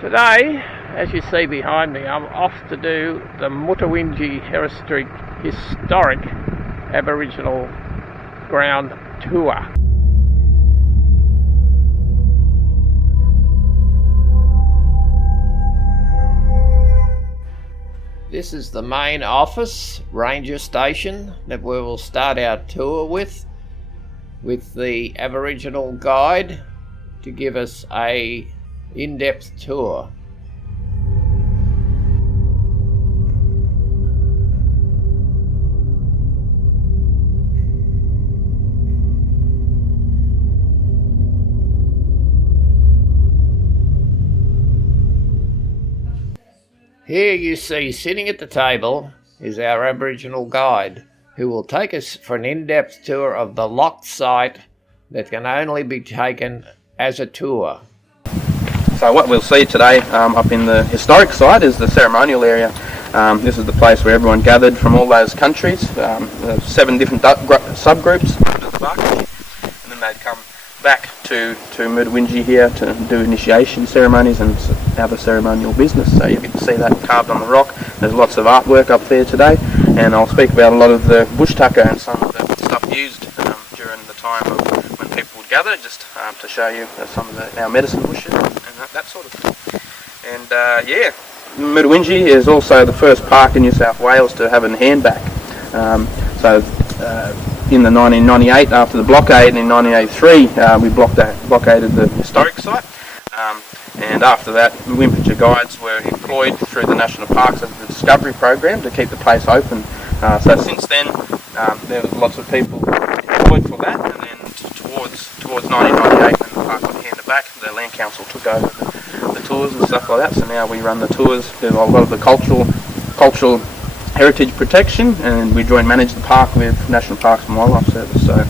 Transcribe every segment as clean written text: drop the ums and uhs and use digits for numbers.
Today, as you see behind me, I'm off to do the Mutawintji historic Aboriginal ground tour. This is the main office ranger station that we will start our tour with the Aboriginal guide to give us a in-depth tour. Here you see, sitting at the table, is our Aboriginal guide, who will take us for an in-depth tour of the locked site that can only be taken as a tour. So what we'll see today up in the historic site is the ceremonial area. This is the place where everyone gathered from all those countries, 7 different subgroups under the bark, and then they'd come back to Mutawintji here to do initiation ceremonies and other ceremonial business. So you get to see that carved on the rock. There's lots of artwork up there today, and I'll speak about a lot of the bush tucker and some of the stuff used during the time of when people would gather, just to show you some of our medicine bushes and that sort of thing. And yeah, Mutawintji is also the first park in New South Wales to have a handback. In the 1998, after the blockade, in 1983, we blockaded the historic site, and after that, Mutawintji guides were employed through the National Parks as the Discovery Program to keep the place open. So since then, there was lots of people employed for that, and then towards 1998, when the park got handed back, the Land Council took over the tours and stuff like that. So now we run the tours, do a lot of the cultural heritage protection, and we joint manage the park with National Parks and Wildlife Service. So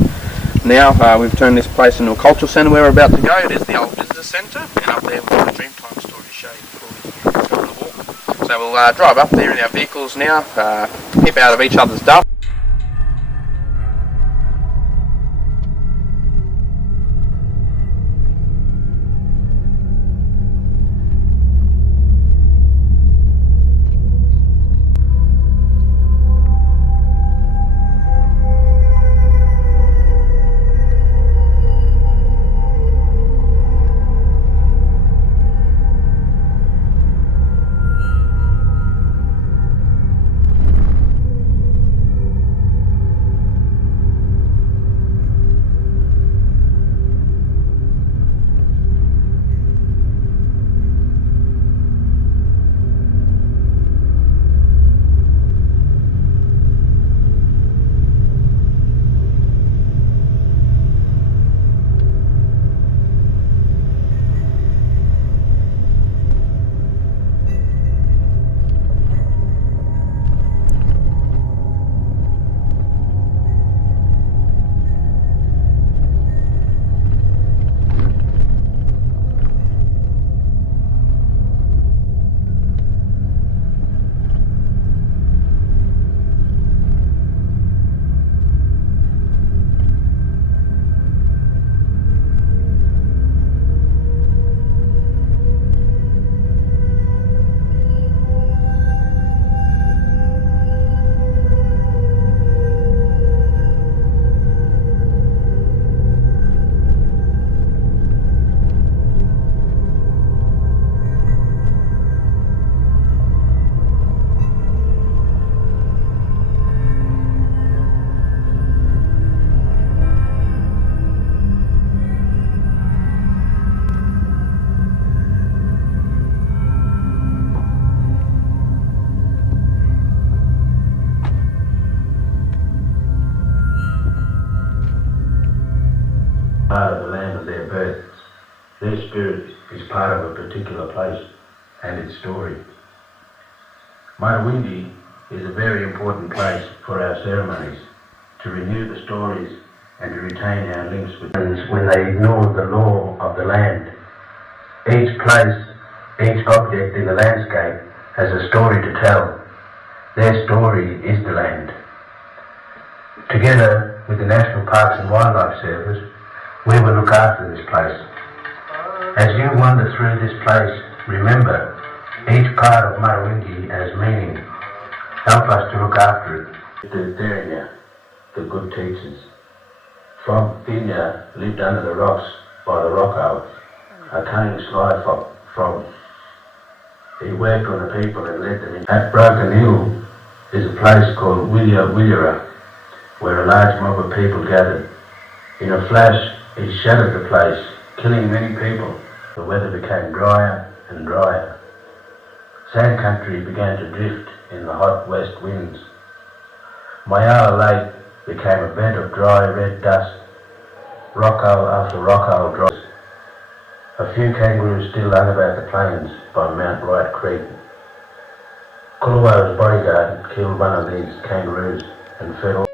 now we've turned this place into a cultural centre where we're about to go. It is the old visitor centre, and up there we've got a Dreamtime story to show you before we go on the walk. So we'll drive up there in our vehicles now, keep out of each other's dust. Part of the land of their birth. Their spirit is part of a particular place and its story. Mutawintji is a very important place for our ceremonies, to renew the stories and to retain our links with them when they ignore the law of the land. Each place, each object in the landscape has a story to tell. Their story is the land. Together with the National Parks and Wildlife Service, we will look after this place. As you wander through this place, Remember, each part of Mutawintji has meaning. Help us to look after it. The Derenya, the good teachers. Frog Finya lived under the rocks by the rock owl. A cunning sly frog. He worked on the people and led them in. At Broken Hill is a place called Willera, where a large mob of people gathered. In a flash, he shattered the place, killing many people. The weather became drier and drier. Sand country began to drift in the hot west winds. Mayala Lake became a bed of dry red dust. Rockall after rockall dropped. A few kangaroos still hung about the plains by Mount Wright Creek. Kuluwa's bodyguard killed one of these kangaroos and fed all.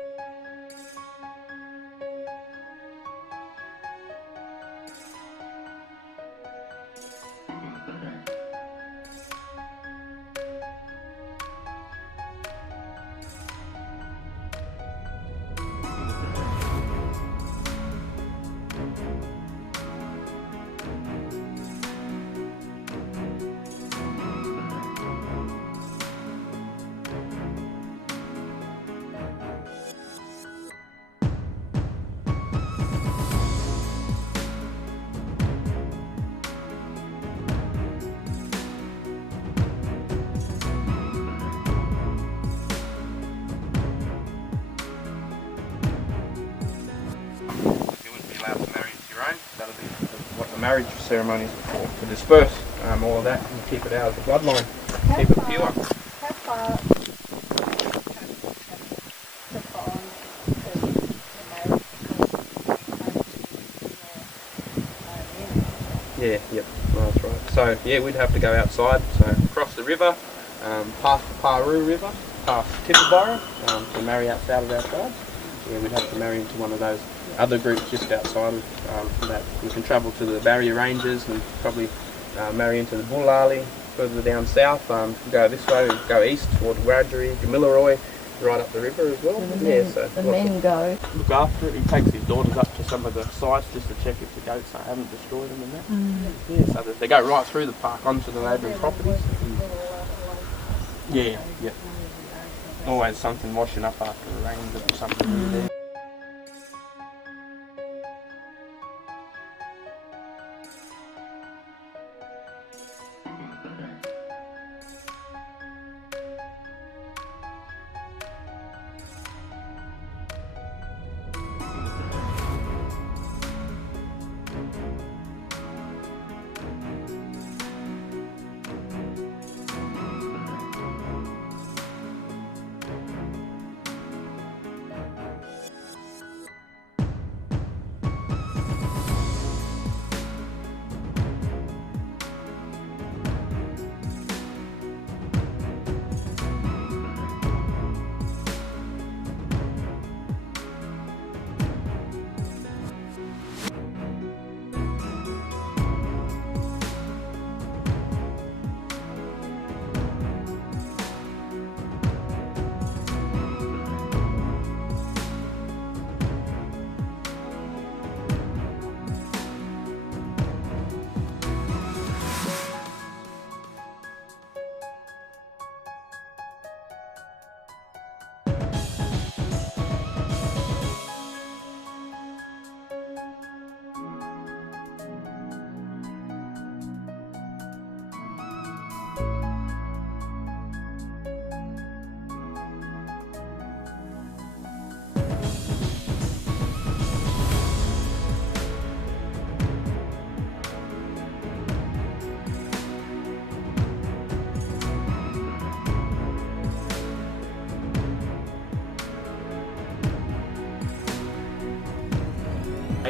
That'll be what the marriage ceremony is for, to disperse all of that and keep it out of the bloodline, keep it pure. How far Yeah, yep, that's right. So yeah, we'd have to go outside, so cross the river, past the Paru River, past Tibooburra, to marry outside of our tribe. Yeah, we'd have to marry into one of those other groups just outside of that. We can travel to the barrier ranges and probably marry into the Bulali further down south. Go this way, go east toward Wiradjuri, Gamilaroi, right up the river as well. So the men go. Look after it. He takes his daughters up to some of the sites just to check if the goats haven't destroyed them and that. Yeah, so that they go right through the park onto the neighbouring properties. Yeah. Always something washing up after the rains or something there.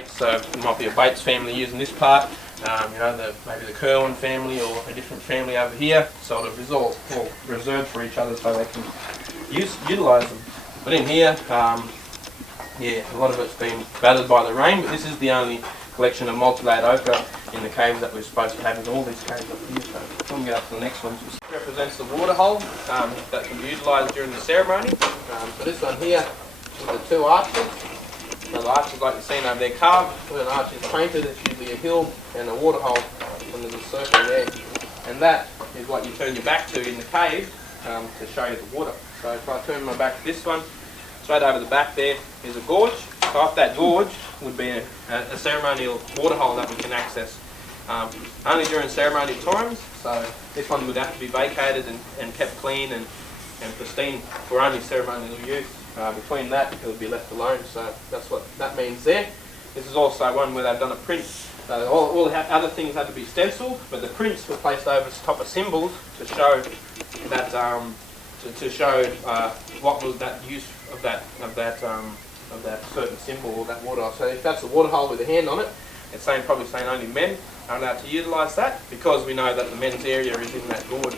So it might be a Bates family using this part, maybe the Kerwin family or a different family over here. So it was all reserved for each other so they can utilise them. But in here, a lot of it's been battered by the rain, but this is the only collection of multi-layered ochre in the caves that we're supposed to have in all these caves up here. So we'll get up to the next one. This represents the water hole that can be utilised during the ceremony. So this one here is the two arches. So the arches, like you've seen over there, carved. When an arch is painted, it's usually a hill and a water hole, and there's a circle there. and that is what you turn your back to in the cave to show you the water. So if I turn my back to this one, straight over the back there is a gorge. So off that gorge would be a ceremonial water hole that we can access only during ceremonial times. So this one would have to be vacated and kept clean and pristine for only ceremonial use. Between that, it would be left alone. So that's what that means there. This is also one where they've done a print. So all the other things had to be stenciled, but the prints were placed over the top of symbols to show that what was that use of that certain symbol or that water hole. So if that's a water hole with a hand on it, it's probably saying only men are allowed to utilise that, because we know that the men's area is in that gorge.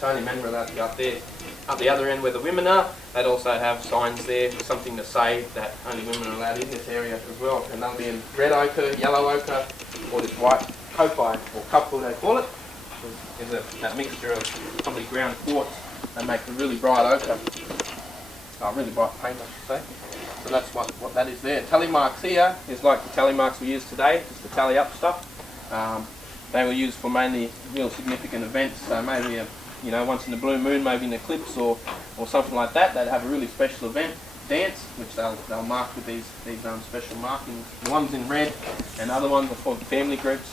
So only men are allowed to go up there. Up the other end where the women are, they'd also have signs there, something to say that only women are allowed in this area as well. And they'll be in red ochre, yellow ochre, or this white kopai, or kupfu they call it. Is that mixture of probably ground quartz that makes a really bright ochre. Oh, really bright paint, I should say. So that's what that is there. Tally marks here is like the tally marks we use today, just to tally up stuff. They were used for mainly real significant events, so maybe once in a blue moon, maybe an eclipse or something like that. They'd have a really special event, dance, which they'll mark with these special markings. The ones in red and other ones are for family groups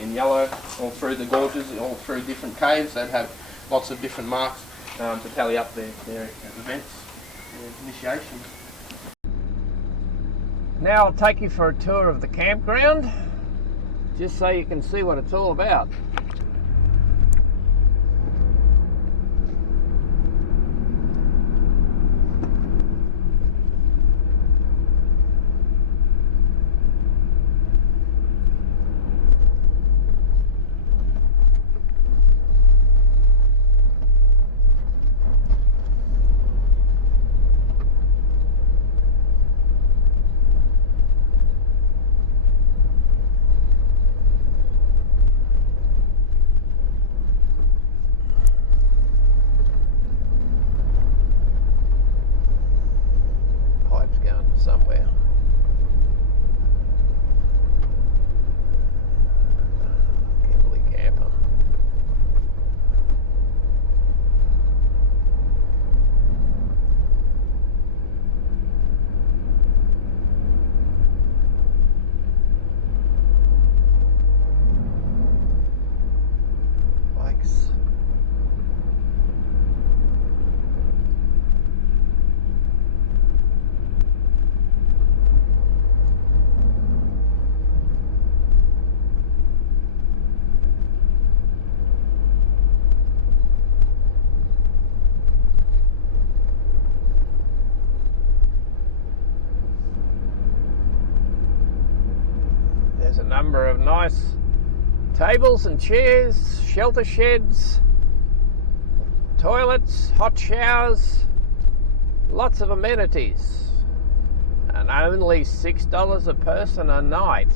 in yellow, all through the gorges, all through different caves. They'd have lots of different marks to tally up their events, their initiations. Now I'll take you for a tour of the campground, just so you can see what it's all about. Somewhere. Kimberley camper. Bikes. There's a number of nice tables and chairs, shelter sheds, toilets, hot showers, lots of amenities, and only $6 a person a night.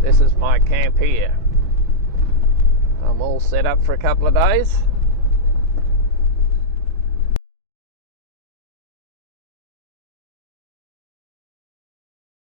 This is my camp here. I'm all set up for a couple of days.